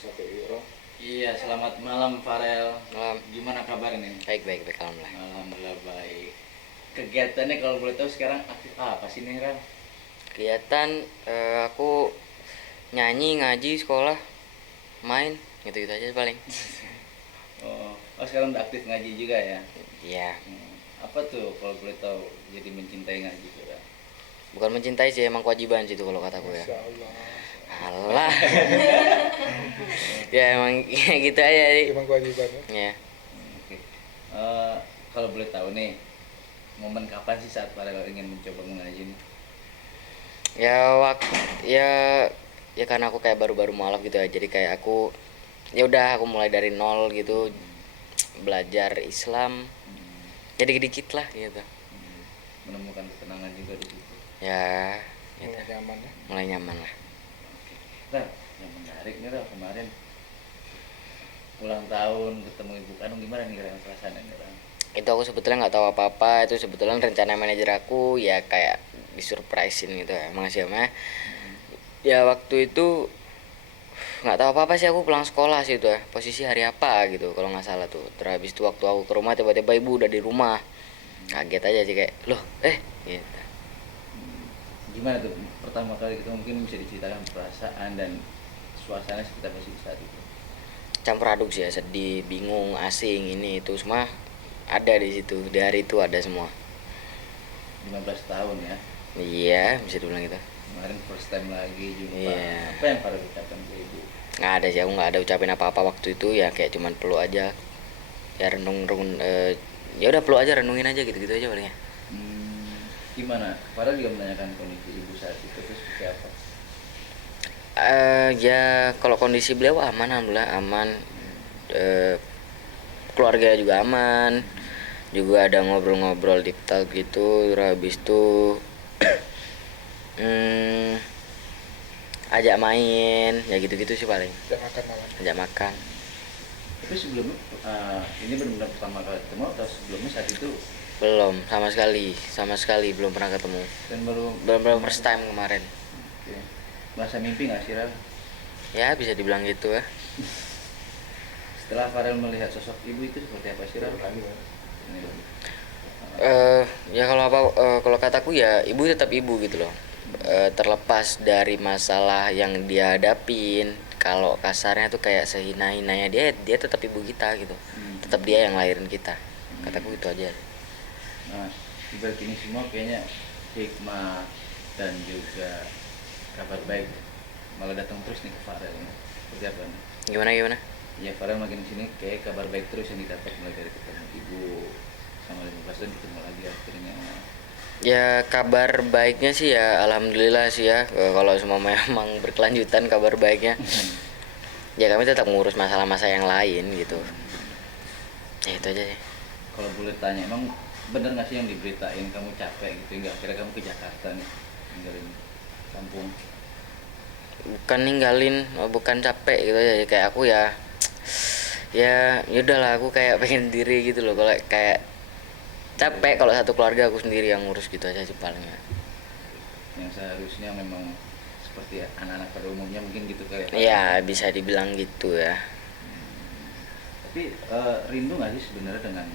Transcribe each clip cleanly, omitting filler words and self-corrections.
Satu euro. Iya, selamat malam Farel. Malam. Gimana kabar nih? Baik, baik, baik, alhamdulillah. Alhamdulillah baik. Kegiatannya kalau boleh tahu sekarang aktif apa sih nih, Ram? Kegiatan aku nyanyi, ngaji, sekolah, main, gitu-gitu aja paling. Oh, sekarang udah aktif ngaji juga ya? Iya, Apa tuh kalau boleh tahu jadi mencintai ngaji tuh, Ram? bukan mencintai sih, emang kewajiban sih itu kalau kataku ya. Masya Allah. Alah. Ya emang ya gitu aja sih. Emang kewajibannya. Ya. Oke. Kalau boleh tahu nih, momen kapan sih saat Farel ingin mencoba mengaji nih? Ya ya ya karena aku kayak baru-baru mualaf gitu ya. Jadi kayak aku ya udah aku mulai dari nol gitu belajar Islam. Ya dikit-dikit lah gitu. Menemukan ketenangan juga di situ. Ya, gitu. Mulai nyaman ya. Mulai nyaman lah. Nah, yang menarik nih Ram, kemarin ulang tahun ketemu ibu kandung, gimana nih Ram perasaannya nih Ram? Itu aku sebetulnya nggak tahu apa-apa, itu sebetulnya rencana manajer aku ya kayak disurprisein gitu ya, emang sih Mas. Ya waktu itu nggak tahu apa-apa sih, aku pulang sekolah sih itu ya, posisi hari apa gitu kalau nggak salah tuh. Terus habis itu waktu aku ke rumah tiba-tiba ibu udah di rumah, kaget aja sih kayak loh gitu. Gimana tuh pertama kali kita, mungkin bisa diceritakan perasaan dan suasana sekitar posisi saat itu? Campur aduk sih ya, sedih, bingung, asing, ini itu semua ada di situ, di hari itu ada semua. 15 tahun ya, Iya bisa dibilang gitu. kemarin first time lagi jumpa. Iya. Apa yang pada ucapkan ke ibu? Nggak ada sih, aku nggak ada ucapin apa-apa waktu itu, ya kayak cuman peluk aja, ya renung ya udah peluk aja, renungin aja gitu-gitu aja palingnya. Gimana? Farel juga menanyakan kondisi ibu saat itu, terus seperti apa? Ya kalau kondisi beliau aman, alhamdulillah aman. Eh, Keluarga juga aman, juga ada ngobrol-ngobrol di talk gitu. Terus habis itu hmm, ajak main ya gitu-gitu sih paling, Jangan makan malam. ajak makan. Tapi sebelumnya, ini benar-benar pertama kali ketemu atau sebelumnya saat itu? Belum sama sekali belum pernah ketemu, Dan baru belum first time kemarin. Oke. Merasa mimpi nggak sih Ral? Ya bisa dibilang gitu ya. Setelah Farel melihat sosok ibu itu seperti apa sih Ral? Ini loh. Ya kalau kalau kataku ya ibu tetap ibu gitu loh. Terlepas dari masalah yang dia hadapin, kalau kasarnya tuh kayak sehina-hinanya dia tetap ibu kita gitu. Tetap dia yang lahirin kita. Kataku itu aja. Nah, dibalik ini semua kayaknya hikmah dan juga kabar baik malah datang terus nih ke Farel nih. Seperti apa nih? Gimana? Ya Farel makin sini kayak kabar baik terus yang didapat, mulai dari ketemu ibu sama 15 tahun ketemu lagi akhirnya. Ya kabar baiknya sih ya alhamdulillah sih ya. Kalau semua memang berkelanjutan kabar baiknya. Ya kami tetap ngurus masalah-masalah yang lain gitu. Ya itu aja sih. Kalau boleh tanya, emang bener nggak sih yang diberitain kamu capek gitu hingga akhirnya kamu ke Jakarta nih, ninggalin kampung? Bukan capek gitu ya, kayak aku ya udahlah, aku kayak pengen diri gitu loh. Kalau kayak capek kalau satu keluarga aku sendiri yang ngurus gitu aja sih palingnya. Yang seharusnya memang seperti anak-anak pada umumnya mungkin gitu kayak. Ya bisa dibilang gitu ya. Tapi rindu nggak sih sebenarnya dengan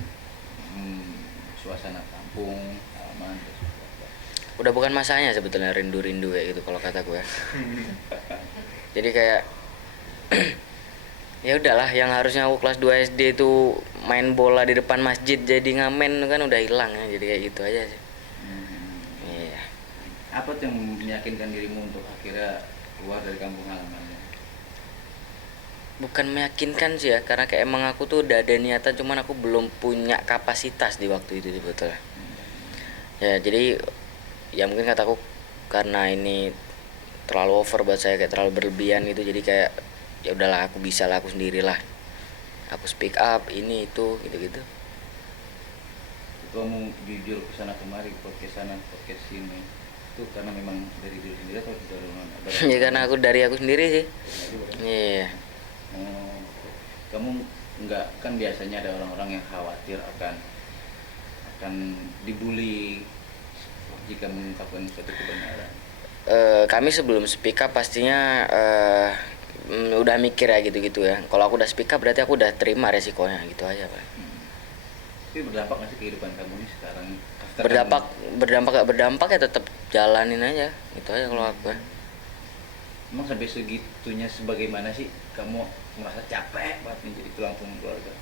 suasana kampung, halaman, terus seperti apa? Udah bukan masanya sebetulnya rindu kayak gitu kalau kata gue. Jadi kayak ya udahlah, yang harusnya aku kelas 2 SD itu main bola di depan masjid jadi ngamen kan udah hilang ya, jadi kayak gitu aja sih. Iya. Apa tuh yang meyakinkan dirimu untuk akhirnya keluar dari kampung halamannya? Bukan meyakinkan sih ya, karena kayak emang aku tuh udah ada niatan, cuman aku belum punya kapasitas di waktu itu sebetulnya. Ya jadi ya mungkin kataku karena ini terlalu over buat saya, kayak terlalu berlebihan gitu, jadi kayak ya udahlah aku bisa lah, aku sendirilah, aku speak up ini itu gitu. Kamu jujur ke sana kemari, podcast sana podcast sini, itu karena memang dari diri sendiri atau dari mana? Ya karena dari aku sendiri sih. Iya. Oh, kamu nggak, kan biasanya ada orang-orang yang khawatir akan dibully jika mengungkapkan suatu kebenaran. Kami sebelum speak up pastinya udah mikir ya gitu-gitu ya. Kalau aku udah speak up berarti aku udah terima resikonya gitu aja Pak. Tapi berdampak nggak sih kehidupan kamu nih sekarang? After Berdampak gak berdampak ya tetap jalanin aja gitu aja kalau aku ya. Emang sampai segitunya sebagaimana sih kamu merasa capek banget nih jadi tulang punggung keluarga?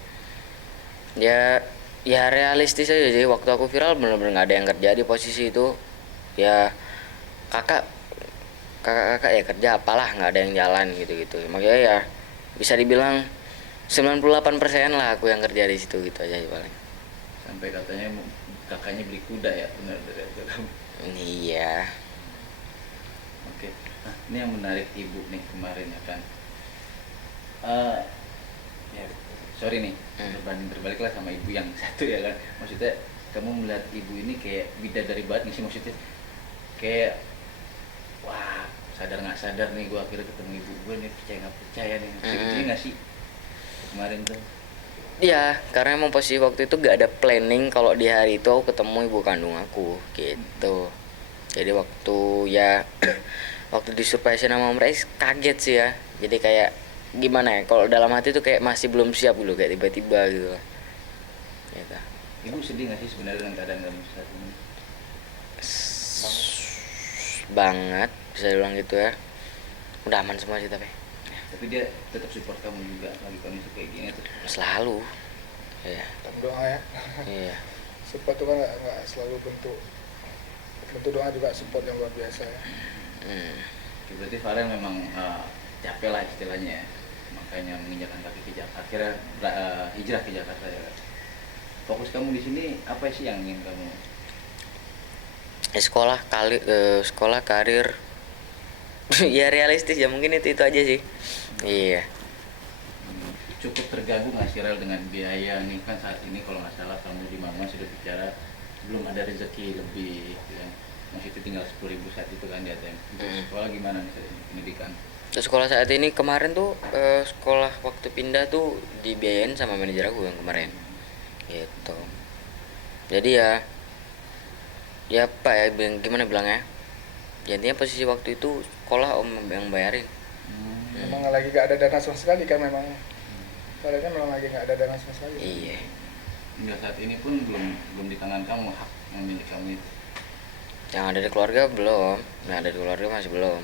Ya realistis aja sih, waktu aku viral bener-bener nggak ada yang kerja di posisi itu. Ya kakak kakak ya kerja apalah, nggak ada yang jalan gitu-gitu, makanya ya bisa dibilang 98% lah aku yang kerja di situ gitu aja sih paling. Sampai katanya kakaknya beli kuda ya, benar dari kamu. Iya. Oke, nah ini yang menarik ibu nih kemarin ya kan. Eh ya sorry nih, berbanding terbalik lah sama ibu yang satu ya kan. Maksudnya kamu melihat ibu ini kayak bidadari banget nih sih, maksudnya kayak wah sadar nggak sadar nih gue akhirnya ketemu ibu gue nih, percaya nggak percaya nih, segitunya nggak sih kemarin tuh? Iya, karena emang posisi waktu itu gak ada planning kalau di hari itu aku ketemu ibu kandung aku gitu. Jadi waktu ya waktu disurprisein sama mereka kaget sih ya. Jadi kayak gimana ya, kalau dalam hati tuh kayak masih belum siap dulu, kayak tiba-tiba gitu. Gitu. Ibu sedih nggak sih sebenarnya dengan keadaan kamu saat ini? Banget bisa dibilang gitu ya. Udah aman semua sih Tapi dia tetap support kamu juga lagi kondisi kayak gini tuh? selalu. Iya. Dan doa ya. Iya. Support itu kan nggak selalu bentuk doa, juga support yang luar biasa ya. Berarti Farel memang capek lah istilahnya ya, makanya menginjakan kaki ke Jakarta, akhirnya hijrah ke Jakarta ya. Fokus kamu di sini apa sih yang ingin kamu? Sekolah, karir. Ya realistis ya, mungkin itu aja sih. Iya. Cukup terganggu nggak sih Rel dengan biaya nih, kan saat ini kalau nggak salah kamu di Mama sudah bicara belum ada rezeki lebih kan? Masih itu tinggal 10.000 saat itu kan di ATM. Untuk sekolah gimana nih saat ini, pendidikan? Terus sekolah saat ini kemarin tuh sekolah waktu pindah tuh dibiayain sama manajer aku yang kemarin. Gitu. Jadi ya apa ya, gimana bilangnya? Jadinya posisi waktu itu sekolah om yang bayarin. Memang lagi nggak ada dana sama sekali kan, memang padahal memang lagi nggak ada dana sama sekali. Iya. Hingga saat ini pun belum di tangan kamu hak yang milik kamu itu. Yang ada di keluarga belum. Yang ada di keluarga masih belum.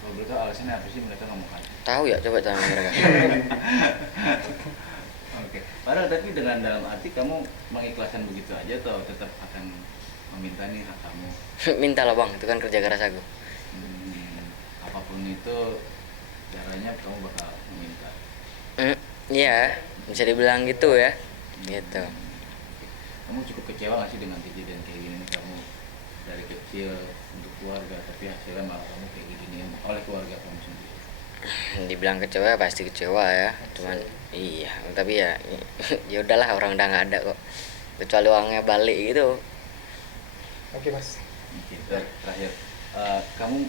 Kalau boleh tahu alasannya apa sih mereka nggak mau kasih? Tahu ya, coba tanya mereka. Oke. Padahal tapi dengan dalam arti kamu mengikhlaskan begitu aja atau tetap akan meminta nih hak kamu? Minta lah bang, itu kan kerja keras aku. Apapun itu caranya kamu bakal meminta. Iya, bisa dibilang gitu ya. Gitu. Kamu cukup kecewa nggak sih dengan kejadian kayak gini nih, kamu dari kecil untuk keluarga tapi hasilnya malah kamu kayak gini oleh keluarga kamu sendiri? Dibilang kecewa ya pasti kecewa ya, cuman iya, tapi ya ya udahlah, orang udah nggak ada kok, kecuali uangnya balik gitu. Oke mas. Oke, terakhir kamu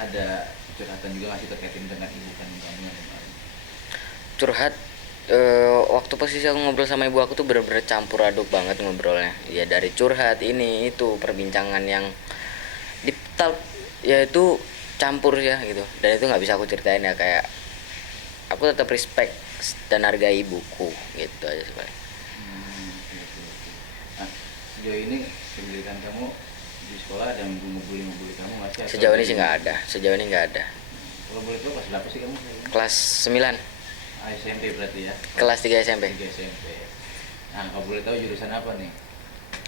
ada curhatan juga nggak sih terkaitin dengan ibu kandung kamu yang kemarin? Curhat, waktu posisi aku ngobrol sama ibu aku tuh bener-bener campur aduk banget ngobrolnya. Ya dari curhat ini itu perbincangan yang deep talk ya, itu campur ya gitu. Dan itu nggak bisa aku ceritain ya, kayak aku tetap respect dan hargai ibuku gitu aja sih paling. Gitu. Nah, sejauh ini pendidikan kamu di sekolah ada yang ngebully kamu nggak sih? Sejauh ini sih nggak ada, sejauh ini nggak ada. Kalau boleh tahu kelas berapa sih kamu? Kelas 9, SMP berarti ya? kelas 3 SMP. 3 SMP. Nah, kalau boleh tahu jurusan apa nih?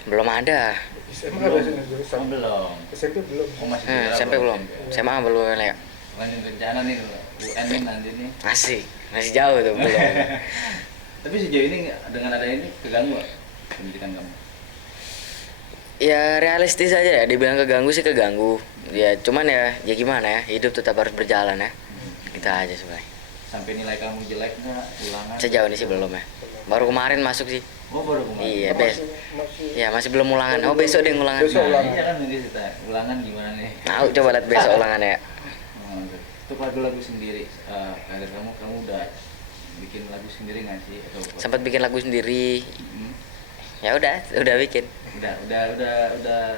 Belum ada. SMA ada jurusan. Oh, belum. SMP belum. Oh, masih belajar SMP belum. SMA belum ya. Lanjut rencana nih UN nih nanti nih. Masih jauh tuh belum. Tapi sejauh ini dengan ada ini keganggu nggak pendidikan kamu? Ya realistis aja ya, dibilang keganggu sih keganggu. Ya cuman ya gimana ya, hidup tetap harus berjalan ya. Kita aja sebenarnya. Sampai nilai kamu jelek nggak, ulangan? Sejauh ini sih belum ya. Baru kemarin masuk sih. Oh, baru kemarin. Iya, Masih Ya masih belum ulangan. Oh besok deh ulangan. Besok ulangan. Iya kan ini cerita ulangan gimana nih? Tahu, coba lihat besok ulangan ya. Untuk lagu-lagu sendiri, karir kamu udah bikin lagu sendiri nggak sih? Atau Sempat bikin lagu sendiri. Hmm. Ya udah bikin. Udah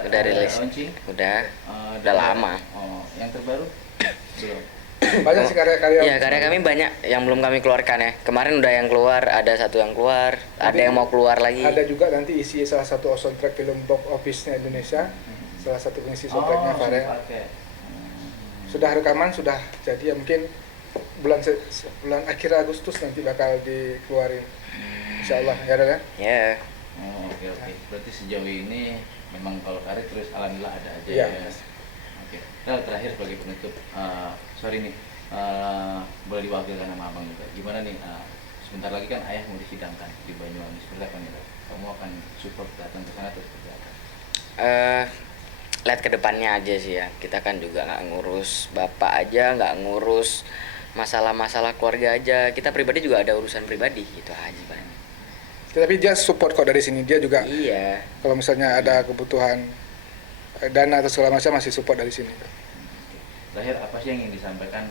Udah rilis. launching? Udah Eh, Udah lama. Oh, yang terbaru? Belum. Banyak sih karya-karya. Iya, karya kami banyak yang belum kami keluarkan ya. Kemarin udah yang keluar, ada satu yang keluar, ada yang mau keluar lagi. Ada juga nanti isi salah satu soundtrack film box office-nya Indonesia. Salah satu pengisi soundtracknya Farel. Sudah rekaman, sudah jadi ya, mungkin bulan akhir Agustus nanti bakal dikeluarin. Insya Allah ya ada kan? Ya. Oh, oke. Berarti sejauh ini memang kalau karir terus alhamdulillah ada aja Iya. ya. Oke. Nah, terakhir sebagai penutup, sorry nih, boleh diwakilkan sama abang juga. Gimana nih? Sebentar lagi kan ayah mau disidangkan di Banyuwangi. Seperti apa nih? Kamu akan support datang ke sana atau seperti apa? Lihat ke depannya aja sih ya. Kita kan juga nggak ngurus bapak aja, nggak ngurus masalah-masalah keluarga aja. Kita pribadi juga ada urusan pribadi gitu aja paling. Tapi dia support kok dari sini, dia juga. Iya. Kalau misalnya ada kebutuhan dana atau segala macam masih support dari sini. Terakhir apa sih yang ingin disampaikan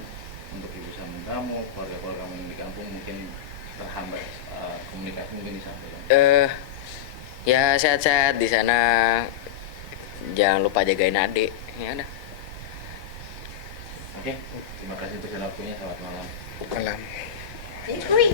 untuk ibu sambung kamu, keluarga-keluarga kamu yang di kampung mungkin terhambat komunikasi mungkin disampaikan? Ya sehat-sehat di sana. Jangan lupa jagain adik. Ya udah. Oke, terima kasih untuk waktunya. Selamat malam. Malam.